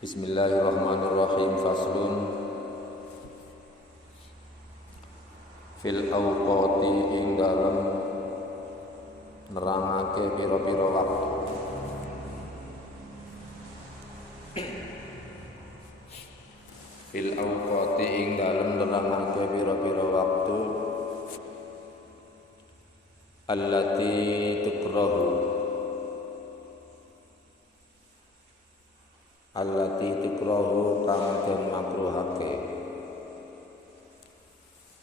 Bismillahirrahmanirrahim. Faslun fil awqati ing dalem nerangake pira-pira waktu. Fil awqati ing dalem nerangake pira-pira waktu allati tukrahu allati tukrahu kang den makruhake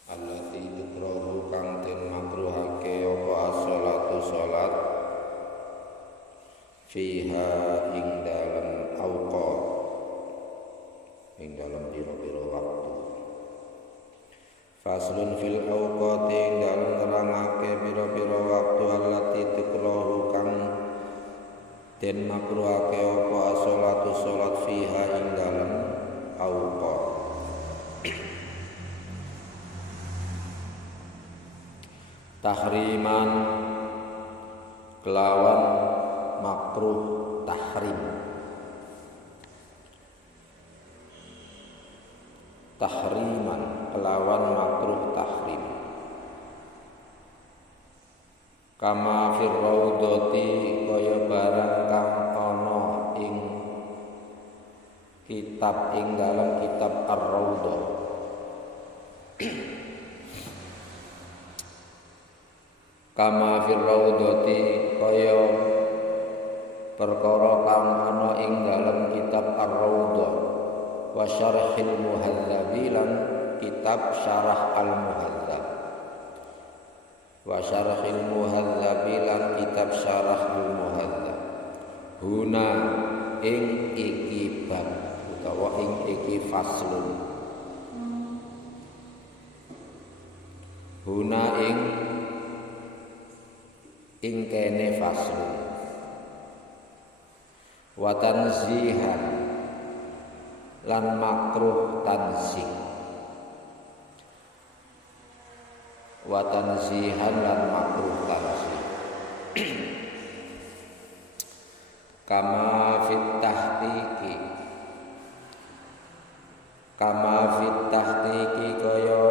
allati tukrahu kang den makruhake apa as-sholatu sholat fiha ing dalem awqat ing dalem pira-pira waktu. Faslun fil awqati ing dalem nerangake pira-pira waktu allati tukrahu kang den makruhake apa as-sholatu sholat fiha ing dalem awqat. Tahriman kelawan makruh tahrim. Tahriman kelawan makruh tahrim. Kama fir raudhati kaya barang kang ana ing kitab ing dalam kitab Ar-Raudhah. Kama fir raudhati kaya perkara kang ana ing dalam kitab Ar-Raudhah wa syarhil muhadzabi lan kitab syarah al-muhadzab. Wa syarhil muhadzabi lan kitab syarah al-muhadzab. Huna ing iki bab utawa ing iki faslun. Huna ing kene faslun. Wa tanzihan lan makruh tanzih. Wa tanzihan lan makruh tanzih. Kama fit tahqiqi kaya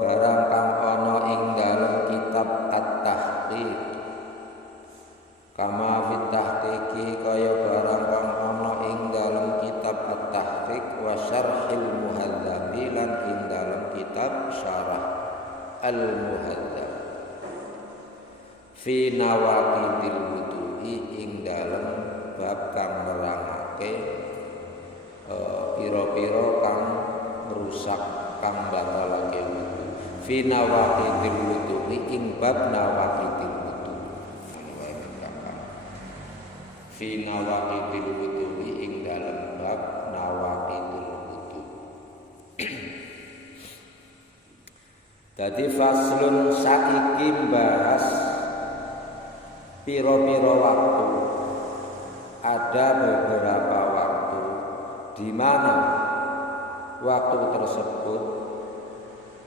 barang kang ana ing dalem kitab at-tahqiq. Kama fit tahqiqi kaya barang kang ana ing dalem kitab at-tahqiq wa syarhil muhadzabi lan ing dalem kitab syarah al-muhadzab. Fi nawaqidil wudu'i ing dalem bab kang nerangake pira-pira kang merusak kang batalake wudu. Fi nawaqidil wudu'i ing bab nawaqidil wudu. Fi nawaqidil wudu'i ing dalem bab nawaqidil wudu. Dadi faslun saiki bahas pira-pira waktu. Ada beberapa waktu di mana waktu tersebut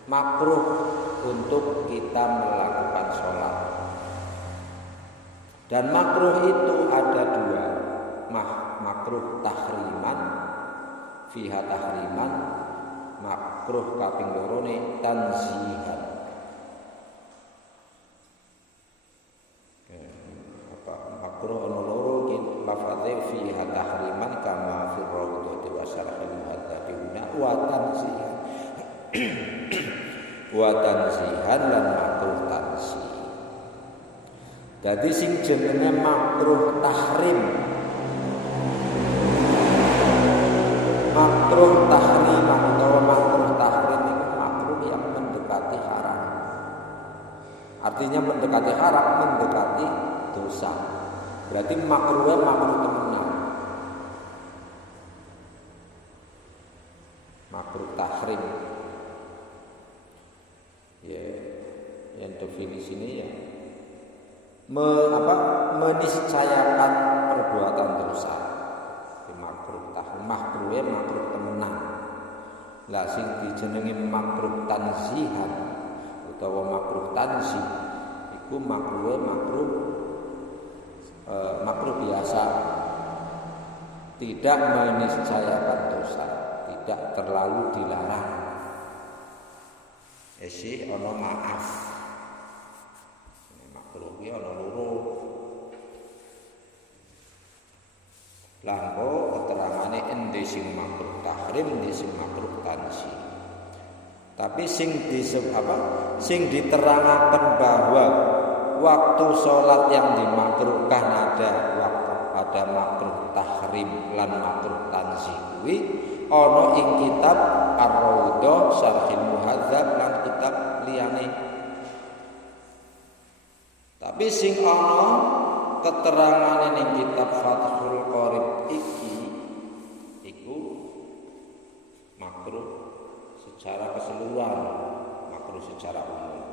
makruh untuk kita melakukan sholat. Dan makruh itu ada dua, makruh tahriman, fiha tahriman, makruh kaping lorone tanzihan. Makruh ana loro ki lafadze fiha tahriman kama fir raudhati wa syarhil muhadzabi wa tanzihan. Wa tanzihan lan makruh tanzih. Dadi sing jenenge makruh tahrim, makruh tahriman utawa makruh tahrim itu makruh yang mendekati haram. Artinya mendekati haram, mendekati dosa. Berarti makruhnya makruh temenan. Makruh tahrim. Ya, yang definisinya ya meniscayakan perbuatan dosa. Makruh tahrim, makruhnya makruh temenan. Lah sing dijenengi makruh tanzihan utawa makruh tanzih iku makruhnya makruh biasa. tidak meniscayakan dosa, tidak terlalu dilarang. Esi ono maaf. Makruh ki ono loro. Langko keterangane endi sing makruh tahrim, endi sing makruh tanzih. Tapi sing diterangaken bahwa waktu sholat yang dimakruhkan ada makruh tahrim lan makruh tanzih kuwi ana ing kitab Ar-Raudhah Syarhil Muhadzab lan kitab liyane. Tapi sing ana keterangane ning kitab Fathul Qorib iku makruh secara keseluruhan, makruh secara umum.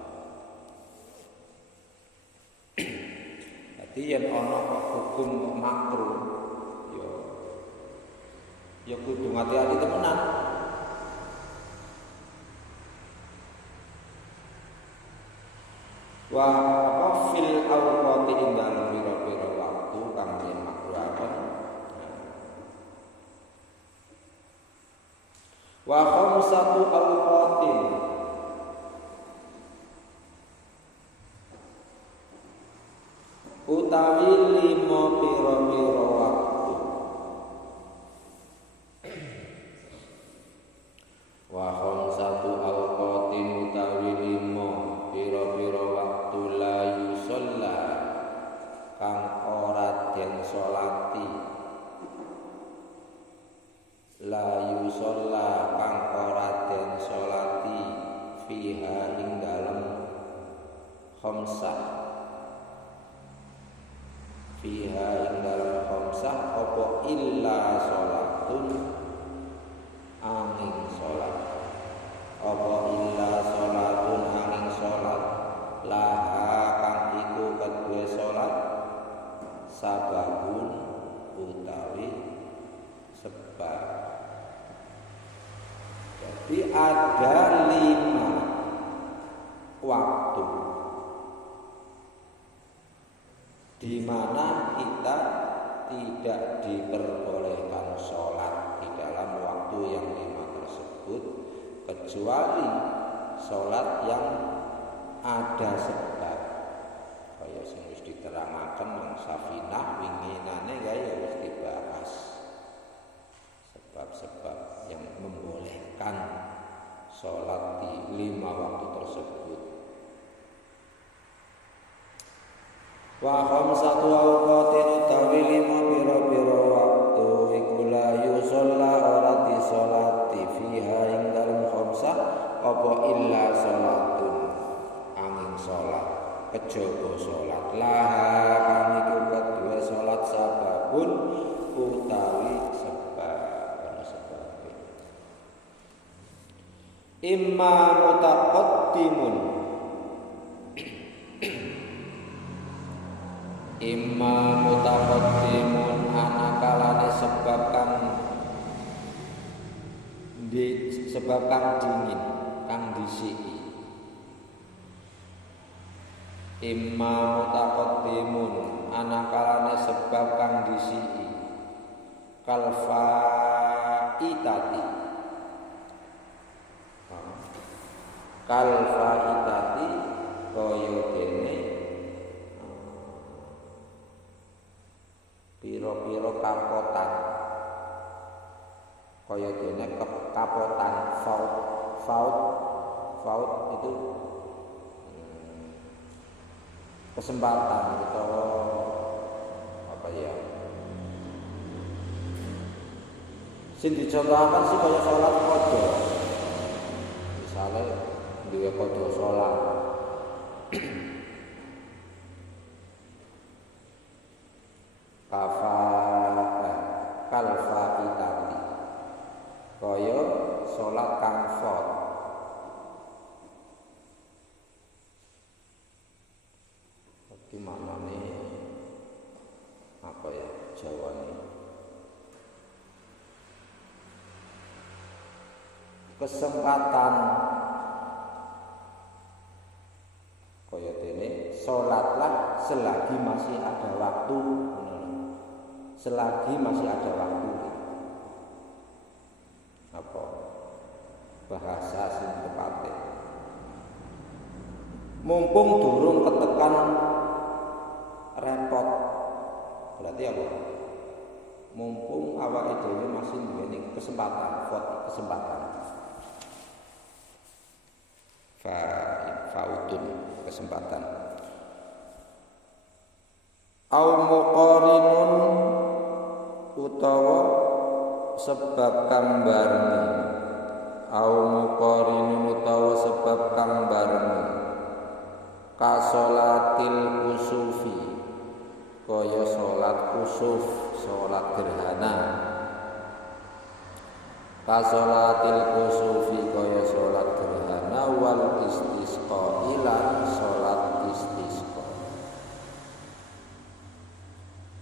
Jadi yen ana hukum makruh ya kudu ngati-ati temenan. Wa fil awqati indal pira-pira waktu kang makruhaken. Wa khamsatu awqatin utawi 5 pira-pira waktu. Wa khamsatu awqatin utawi 5 pira-pira waktu la yusalla kang ora den salati. La yusalla kang ora den salati fiha ing dalem khamsah. Fiha ing dalem khamsah apa illa salatun angin salat. Apa illa salatun angin salat laha kang iku kedue salat sababun utawi sebab. Jadi ada 5 waktu di mana kita tidak diperbolehkan sholat di dalam waktu yang 5 tersebut kecuali sholat yang ada sebab. Kaya sing wis diterangaken nang Safinah winginane kaya wis dibahas sebab-sebab yang membolehkan sholat di 5 waktu tersebut. Wa khamsatu awqatin utawi 5 pira-pira waktu iku la yusalla ora disolati fiha ing dalem khamsah apa illa salatun angin salat kejaba salat laha kang iku kedue salat sababun utawi sebab ana sebab. Imma mutaqaddimun imma mutaqaddimun anakalane sebab kang dingin kang disiki. Imma mutaqaddimun anakalane sebab kang disiki kalfa itati kaya dene pira-pira kapotan, kaya dene kapotan faut itu kesempatan utawa apa ya sing dicontohaken sih kaya salat qadha. Misale duwe qadha salat kalfa itati kaya salat kang fard. Iki maknane apa ya jawane kesempatan kaya dene salatlah selagi masih ada waktu. selagi masih ada waktu. Apa bahasa sing tepate? Mumpung durung ketekan repot. Berarti apa? Mumpung awake dhewe masih duweni kesempatan. Fautun kesempatan. Au muqarinun utawa sebab kang barengi. Au muqarinun utawa sebab kang barengi. Kasolatil kusufi, kaya salat kusuf, salat gerhana. Kasolatil kusufi, kaya salat gerhana. Wal istisqa, ilan salat istisqa.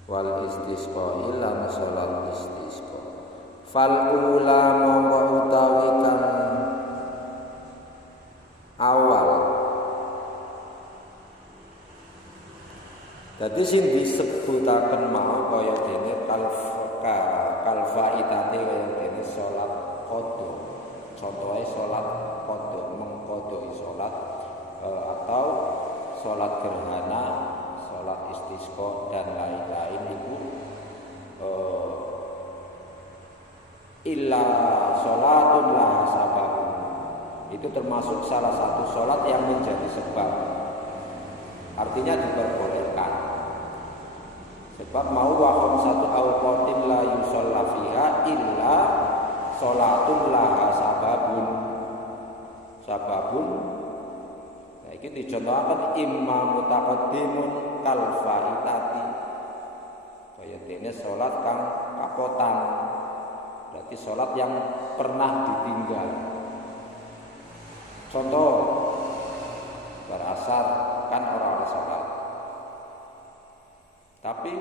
Wal istisqa, ilan salat istisqa. Fal ulama utawi kang awal. Dadi sing disebutaken mau kaya dene kalfaitate kaya dene salat qadha. Contohe salat qadha, mengqadai salat atau salat gerhana, salat istisqa dan lain-lain itu illa salatun la sabab. Itu termasuk salah satu salat yang menjadi sebab. Artinya diperbolehkan. Sebab mau wa khamsatu awqatin la yusalla fiha illa salatun laha sababun. Nah, iki dicontohkan imam mutaqaddimun kal faitati. Kaya dene salat kang kapotan. Berarti salat yang pernah ditinggal. Contoh berasar kan orang ada salat. Tapi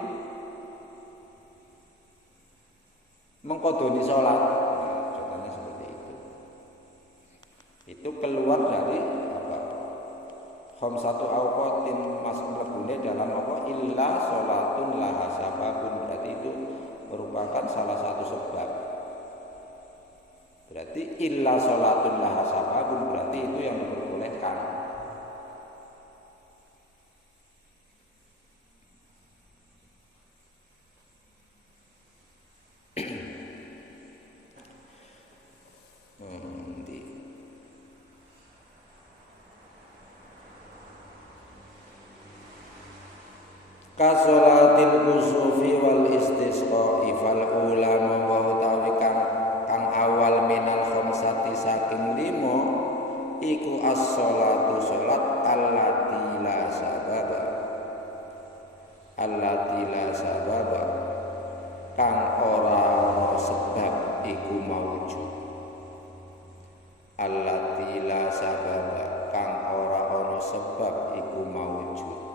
mengkodoni sholat, nah, contohnya seperti itu. Itu keluar dari apa? Khamsatu awqatin masuk lebune dalam apa? Illa sholatun laha sababun. Berarti itu merupakan salah satu sebab. Berarti illa sholatun laha sababun, berarti itu yang diperbolehkan. Kasolatil kusufi wal istisqa'i fal ulama wa utawi kang awal minal khamsati saking 5 iku as-sholatu sholat allati la sababa kang ora ana sebab iku maujud. Allati la sababa kang ora ana sebab iku maujud.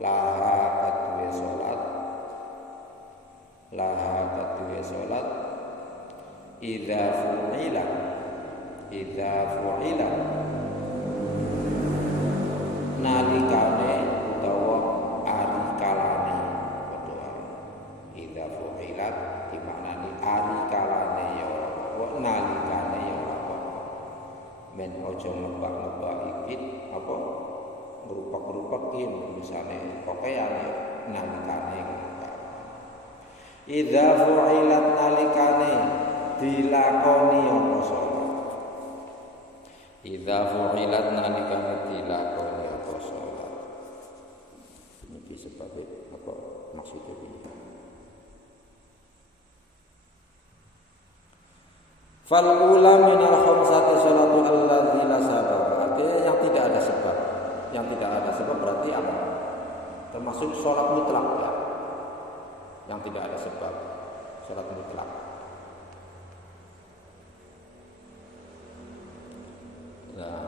Laha kadue sholat idza fu'ila nalikane utawa ari kalane padha idza fu'ilat dimaknani ari kalane ya ora nalikane ya ora men aja ngebak-ngebak iki apa ngerupak-ngerupakin misalnya pakaian nalikane idza fu'ilat nalikane dilakoni apa sholat idza fu'ilat nalikane dilakoni apa sholat ini sebabnya apa maksudnya ini fal ula minal khamsati sholatu alladzi la sabab. Artinya yang tidak ada sebab. Yang tidak ada sebab berarti apa? Termasuk sholat mutlak ya. Yang tidak ada sebab, sholat mutlak. Nah,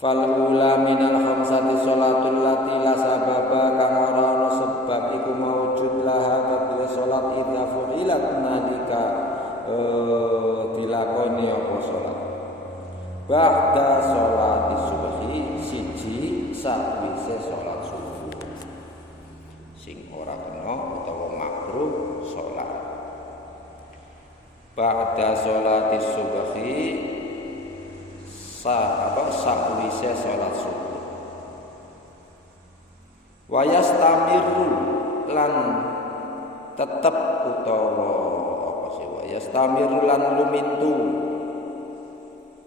fal ula minal khamsati sholatul lati la sababa kang ora ana sebab iku maujud laha kabeh salat idza fu'ilat nalika dilakoni apa salat ba'da sholati subhi siji sakwise salat subuh. sing ora kena utawa makruh salat. Ba'da sholati subhi sakwise salat subuh. Wa yastamiru lan tetep utawa apa sih wa yastamiru lan lumintu,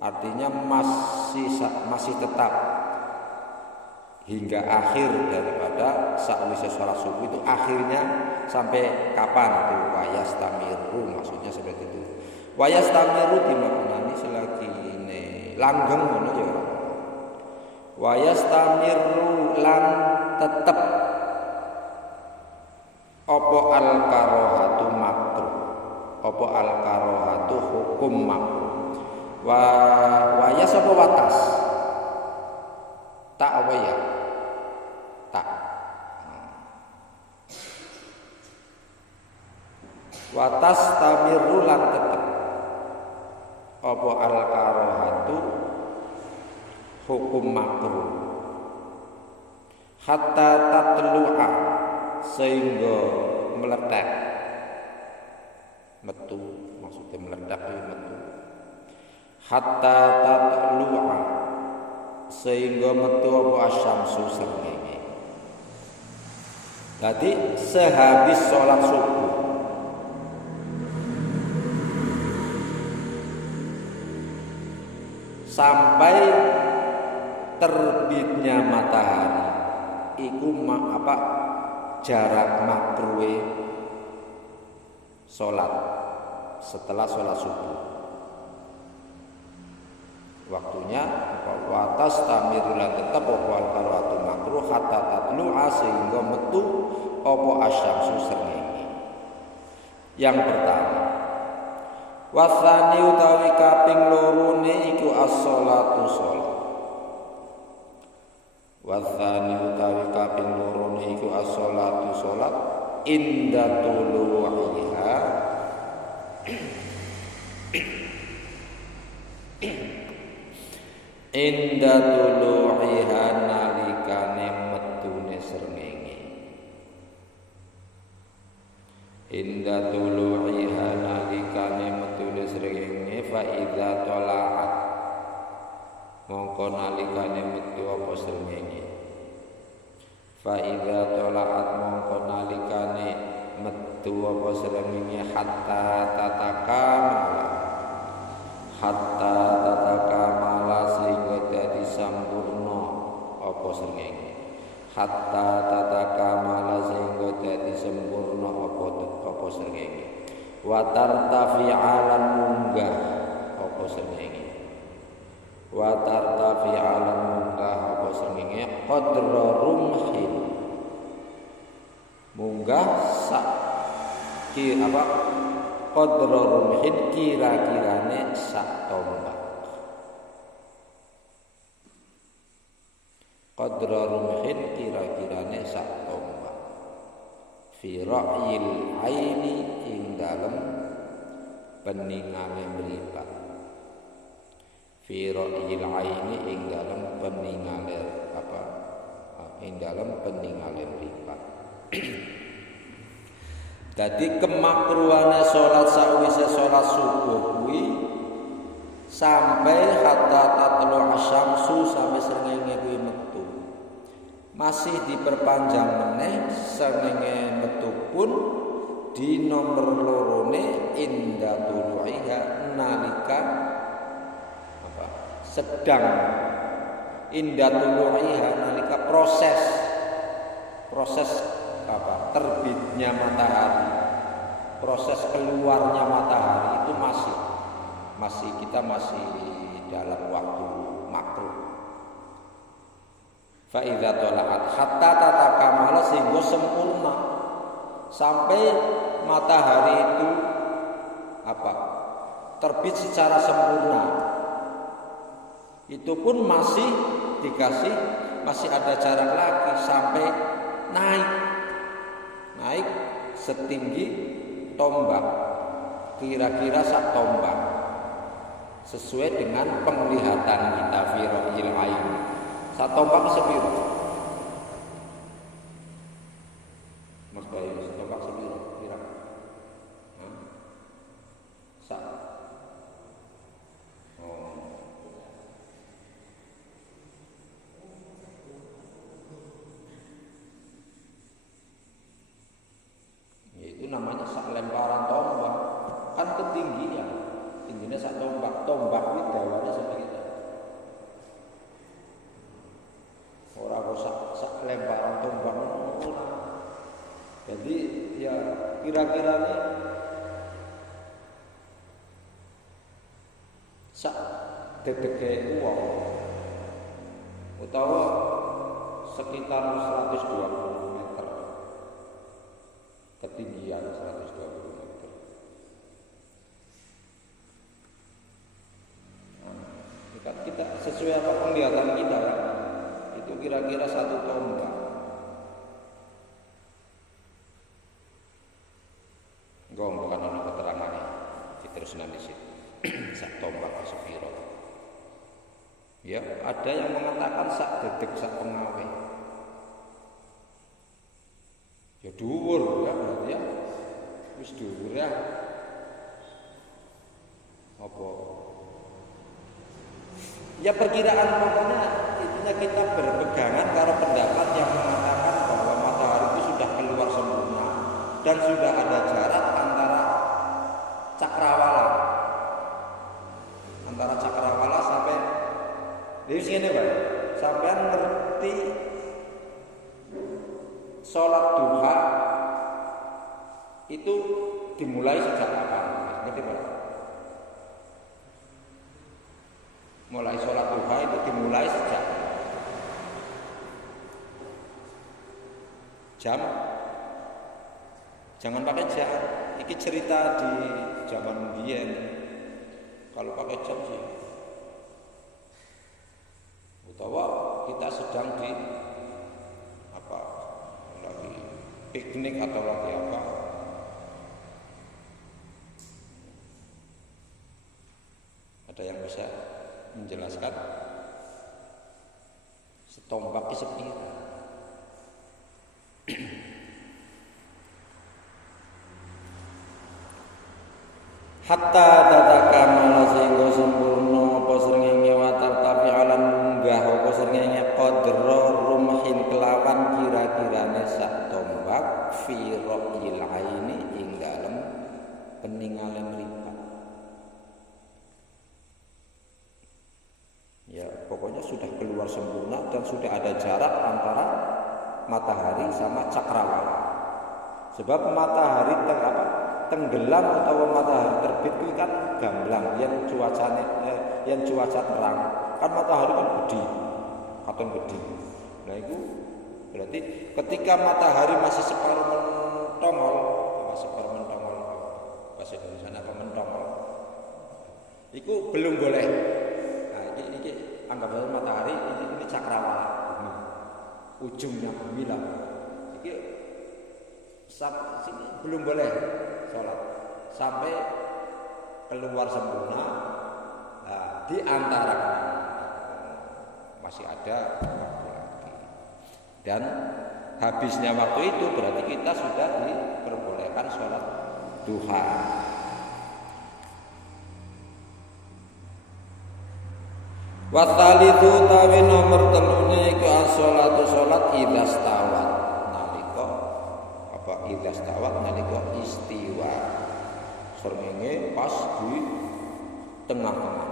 artinya masih tetap hingga akhir daripada sakwise sholat subuh. Itu akhirnya sampai kapan itu wayastamiru, maksudnya seperti itu. Wayastamiru dimaknani selagi ini langgeng ngono ya. Wayastamiru lan tetep apa al karohatu makruh, apa al karohatu hukum makruh. Wayas apa watas tak apa ya tak watas tamiru lan tetep apa al karohatu hukum makruh hatta tatlu'a sehingga meledak metu, maksudnya meledak itu metu. Hatta tatlu'a sehingga metu apa asyamsu srengenge. Jadi sehabis sholat subuh sampai terbitnya matahari iku jarak makruhe sholat setelah sholat subuh. Waktunya watas tamirulan tetap apa al-karatu makruh hatta tatlu'a sehingga metu apa asyamsu srengenge. Yang pertama, wasani utawi kaping lorone iku as-sholatu sholat. Wasani utawi kaping lorone iku as-sholatu sholat inda tulu'iha inda tulu'iha nalikane metune srengenge. Inda tulu'iha nalikane metune srengenge fa idza tala'at mongko nalikane metu apa srengenge. Fa idza tala'at mongko nalikane metu apa srengenge hatta tatakamala sehingga dadi sampurna apa srengenge. Hatta tatakamala sehingga dadi sempurna apa srengenge. Wa tartafi'alan munggah apa srengenge. Wa tartafi'alan munggah apa srengenge qadra rumhin munggah sak qadra rumhin kira-kirane sak tombak. Qadra rumhin kira-kirane sak tombak. Fi ra'yil aini ing dalem peningale mripat. Fi ra'yil aini ing dalem peningale ing dalem peningale mripat. Jadi kemakruhane sholat sakwise sholat subuh kuwi sampai hatta tatlu asyamsu sampai srengenge kuwi metu. Masih diperpanjang meneh srengenge metu pun di nomor lorone inda tulu'iha nalika sedang inda tulu'iha nalika proses terbitnya matahari, proses keluarnya matahari itu kita masih dalam waktu makruh. Fa idza tala'at hatta tatakamala sehingga sempurna sampai matahari itu terbit secara sempurna. Itu pun masih ada jarak lagi sampai naik setinggi tombak, kira-kira sak tombak, sesuai dengan penglihatan kita fi ra'yil ain. Sak tombak sepiro? namanya sak lemparan tombak. Kan ketinggian. Tingginya sak tombak. Tombak ini dawane seperti ora kok sak lemparan tombak ora. Jadi ya kira-kira nih sak dedeke uang utawa sekitar 120 meter ketinggian 120 meter. Nah, kita sesuai apa penglihatan kita ya, itu kira-kira 1 tombak. Gong bukan ono keterangane diteruskan di situ. Sak tombak sepiro. Ya, ada yang mengatakan sak dedek sak pengawe. Ya dhuwur ya berarti ya. Wis dhuwur ya. Apa? Ya perkiraan pokoknya intinya kita berpegangan karo pendapat yang mengatakan bahwa matahari itu sudah keluar sempurna dan sudah ada jarak antara cakrawala sampai di sini Pak. Sampai ngerti sholat duha itu dimulai sejak kapan? Ngerti Pak? Mulai sholat duha itu dimulai sejak jam. Jangan pakai jam. Ini cerita di zaman biyen. Kalau pakai jam sih. Utawa kita sedang di apa? Lagi piknik atau lagi apa? Ada yang bisa menjelaskan setombak sepira? Hatta tatakamala sehingga sempurna apa srengenge watar tapi alam munggah apa srengenge qadra rumhin kelawan kira-kirane sak tombak fi ra'yil aini ing dalem peningale mripat. Ya pokoknya sudah keluar sempurna dan sudah ada jarak antara matahari sama cakrawala. Sebab matahari tenggelam atau matahari terbit itu kan gamblang yang cuaca terang kan matahari kan gede katon gede. Nah itu berarti ketika matahari masih separuh mentongol bahasa Indonesia apa mentongol itu belum boleh. Nah ini anggap saja matahari ini cakrawala bumi ujungnya bumi lah ini sampai sini belum boleh sholat sampai keluar sempurna. Nah, di antara masih ada waktu lagi dan habisnya waktu itu berarti kita sudah diperbolehkan sholat duha. Wasalitu tawi nomor telune iku as-sholatu sholat idza stawat nalika apa idza stawat nalika istiwa srengenge pas di tengah-tengah.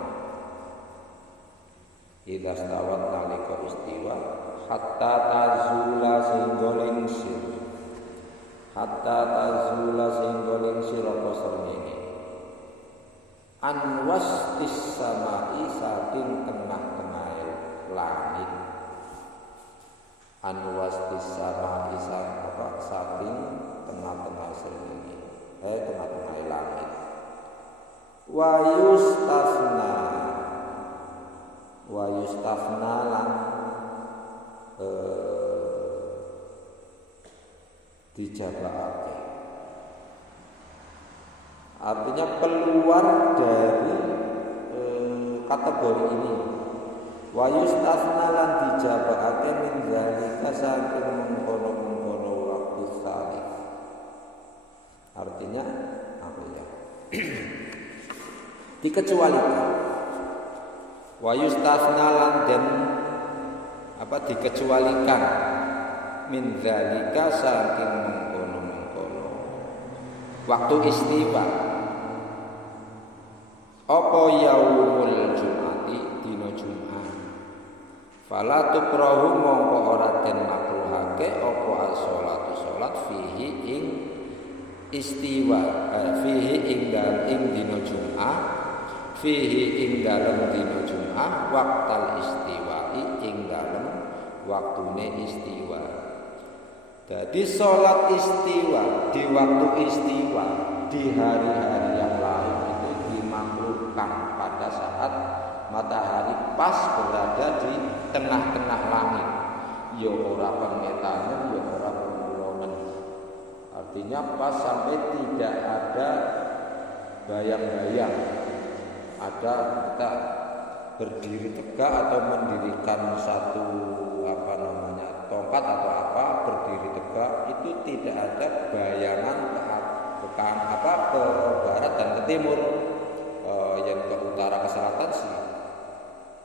Idza stawat nalika istiwa hatta tazula sehingga lingsir apa srengenge anwastis samai saking tengah-tengah langit. Anwastis samai saking tengah-tengah srengenge tengah-tengah langit. Wa yustafna lan dijabakake. Artinya keluar dari kategori ini. Wa yustafna lan dijabakake min zalika saking mengkono-mengkono waktu salih. Artinya apa ya? Dikecualikan. Wa yustafna lan den apa dikecualikan min zalika saking mengkono-mengkono waktu istiwa. Apa yaumul jum'ati dina Jumat. Fala tukrahu mongko ora den makruhake apa as-sholatu salat fihi ing istiwa fihi ing dina Jumat fihi ing dalem dina Jumat waqtal istiwa'i ing dalem waktune istiwa. Jadi sholat istiwa di waktu istiwa di hari-hari yang lain itu dimakruhkan pada saat matahari pas berada di tengah-tengah langit. Ya ora pengetanen, ya ora pemulauan. Artinya pas sampai tidak ada bayang-bayang. Ada kita berdiri tegak atau mendirikan satu tongkat atau apa, berdiri tegak itu tidak ada bayangan ke barat dan ke timur, yang ke utara ke selatan sih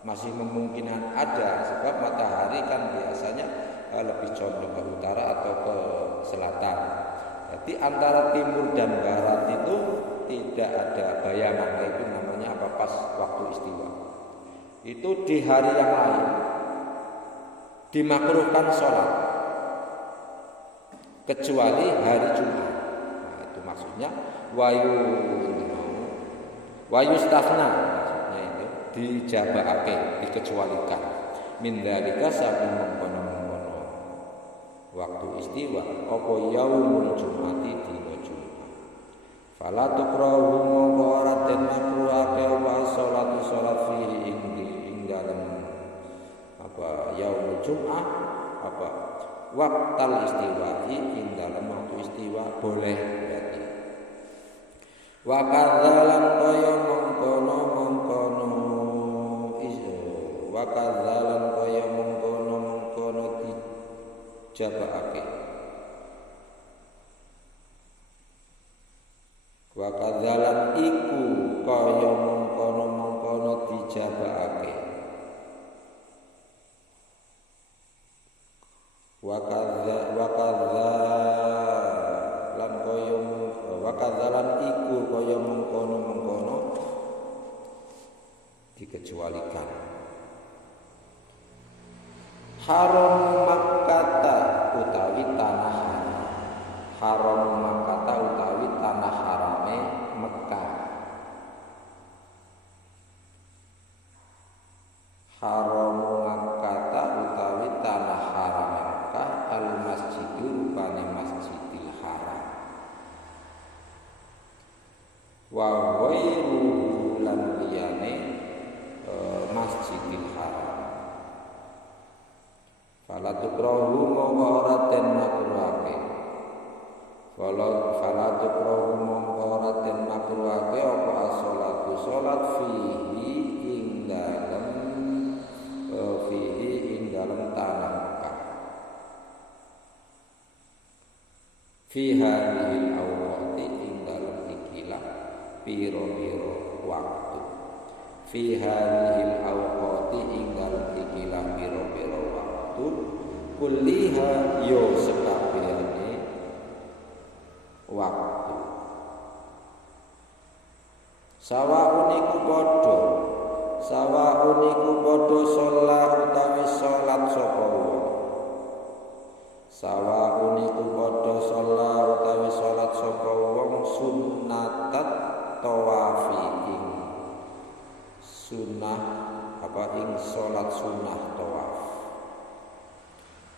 masih memungkinkan ada, sebab matahari kan biasanya lebih condong ke utara atau ke selatan. Jadi antara timur dan barat itu tidak ada bayangan, itu namanya apa, pas waktu istiwa. Itu di hari yang lain dimakruhkan sholat kecuali hari Jumat. Nah, itu maksudnya wayu stafna, maksudnya itu dijabake, dikecualikan min dzalika saking mengkono-mengkono waktu istiwa apa yaumul jumati dina Jumat. Fala tukrahu mongko ora den makruhake wa sholatu salat fihi ing dalem yaumul Jum'ah apa waqtal istiwa'i ing dalem waktu istiwa boleh berarti. Wa kadzalan kaya mengkono wa kadzalan kaya mengkono dijabake. Wa kadzalan iku kaya mengkono dijabake. Wakadzalan iku kaya mengkono dikecualikan. Haram Makkata utawi tanah haram Makkata utawi tanah harame Mekah. Haram Makkata utawi tanah harame Mekah al-masjidu rupane Masjidil Haram. Wa ghairu lan liyane Masjidil Haram. Fala tukrahu mongko ora den makruhake. Fala tukrahu mongko ora den makruhake apa as-sholatu salat fihi ing dalem tanah Mekah. Fi hadhil awqati ing dalem ikilah piro-piro waktu. Fi hadhil awqati ing dalem ikilah piro-piro waktu kulliha yo sekabehane waktu. Sawaun iku padha sholat utawi sholat sapa wong. Sawaun iku padha sholat utawi sholat sapa wong sunnatat tawafi ing sunnah ing sholat sunnah tawaf.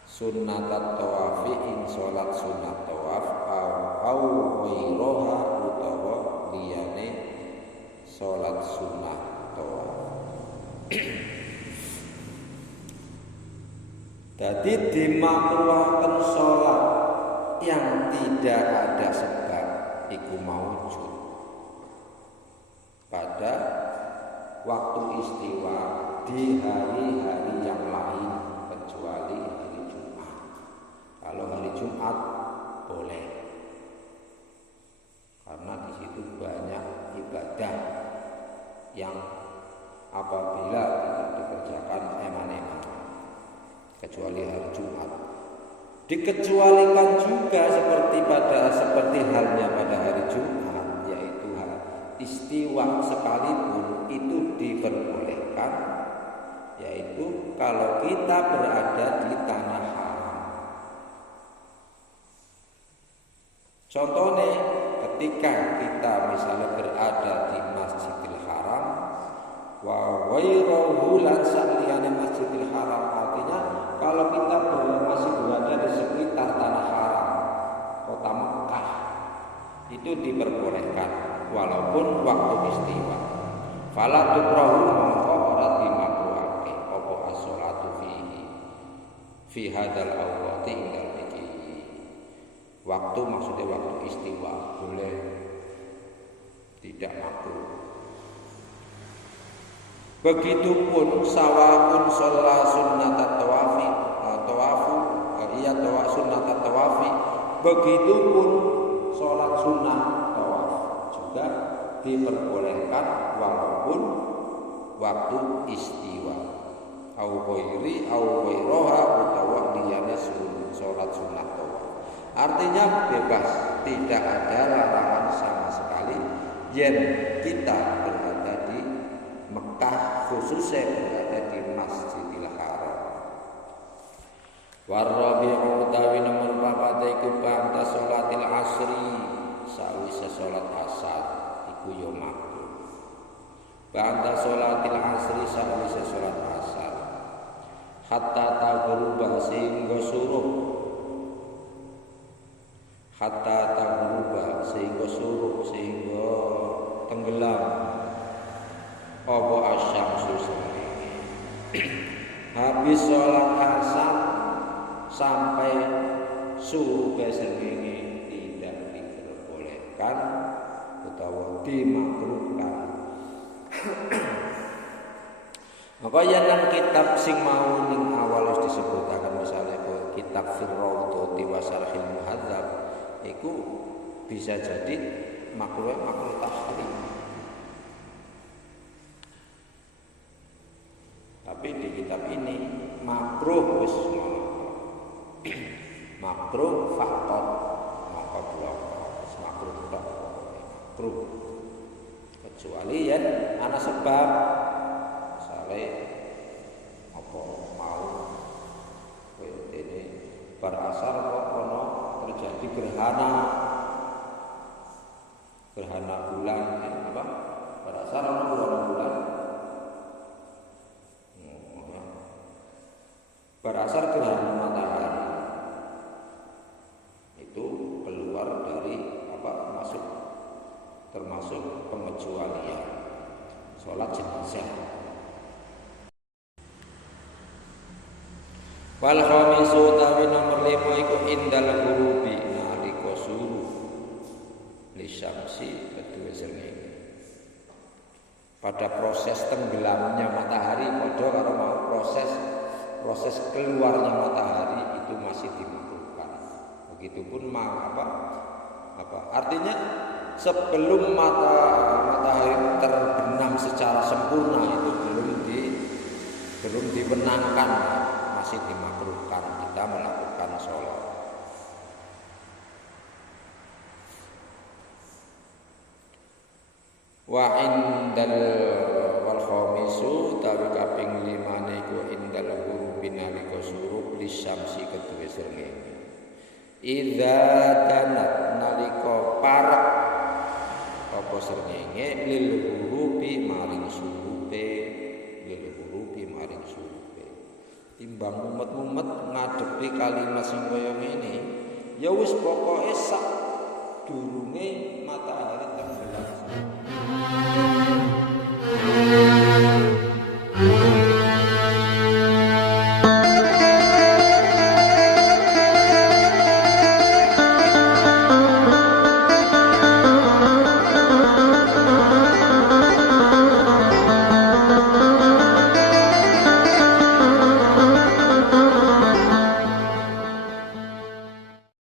Sunnatat tawafi ing sholat sunnah tawaf au ghairoha utawa liyane sholat sunnah tawaf. Jadi dimakruhkan sholat yang tidak ada sebab iku maujud pada waktu istiwa di hari-hari yang lain kecuali hari Jumat. Kalau hari Jumat boleh, karena di situ banyak ibadah yang apabila tidak dikerjakan eman-eman, kecuali hari Jumat. Dikecualikan juga seperti halnya pada hari Jumat istiwa sekalipun itu diperbolehkan, yaitu kalau kita berada di tanah haram. Contohnya ketika kita misalnya berada di Masjidil Haram wa ghairuhu lan saliyane Masjidil Haram, artinya kalau kita masih berada di sekitar tanah haram kota Mekah itu diperbolehkan walaupun waktu istiwa. Fala tukrahu mongko ora dimakruhake apa as-sholatu fi hadzal awqati indal iki. Waktu maksudnya waktu istiwa boleh, tidak makruh. Begitupun sawapun sholat sunnat tawafi sunnat tawafi, begitupun sholat sunnah tawaf juga diperbolehkan walaupun waktu istiwa. Au ghairiha utawa liyane sholat sunnah tawaf. Artinya bebas, tidak ada larangan sama sekali yen kita berada di Mekah, khususnya berada di Masjidil Haram. Warabi'u utawi nomor 4 iku ba'da sholatil asri, sawise salat asar iku yo makruh. Ba'da sholatil asri sawise salat asar hatta taghruba sehingga suruh, hatta taghruba sehingga suruh, sehingga tenggelam apa asyamsu sendiri. Habis sholat asar sampai suruh sendiri tidak diperbolehkan utawa dimakruhkan. Maka yang nang kitab sing mau ning awal wis disebutaken misalnya kitab Firraudati wa Syarhil Muhadzab iku bisa jadi makruh tahrim. Tapi di kitab ini makruh wis makruh faktor maka blok makruh tok makruh, kecuali ya ana sebab misalnya apa mau ini berasar kok ono terjadi gerhana bulan apa berasar ono gerhana bulan berasar gerhana matahari itu keluar dari apa masuk termasuk pengecualian sholat jenazah. Wal khamisu tawi nomor 5 iku indal ghurubi nalika suruh li syamsi kedua srengenge. Pada proses tenggelamnya matahari padha karo mau proses keluarnya matahari itu masih dimakruhkan. Begitupun artinya sebelum matahari terbenam secara sempurna itu belum dibenangkan, masih dimakruhkan kita melakukan sholat. Wa indal wal khamisu tawi kaping 5 niku indal ghurubi nalika surup lisyamsi kedue srengenge. Idza danat nalika parek apa srengenge lil ghurubi maring surupe, timbang mumet-mumet ngadepi kalimat sing kaya ngene ya wis pokoke sak durunge matahari tenggelam.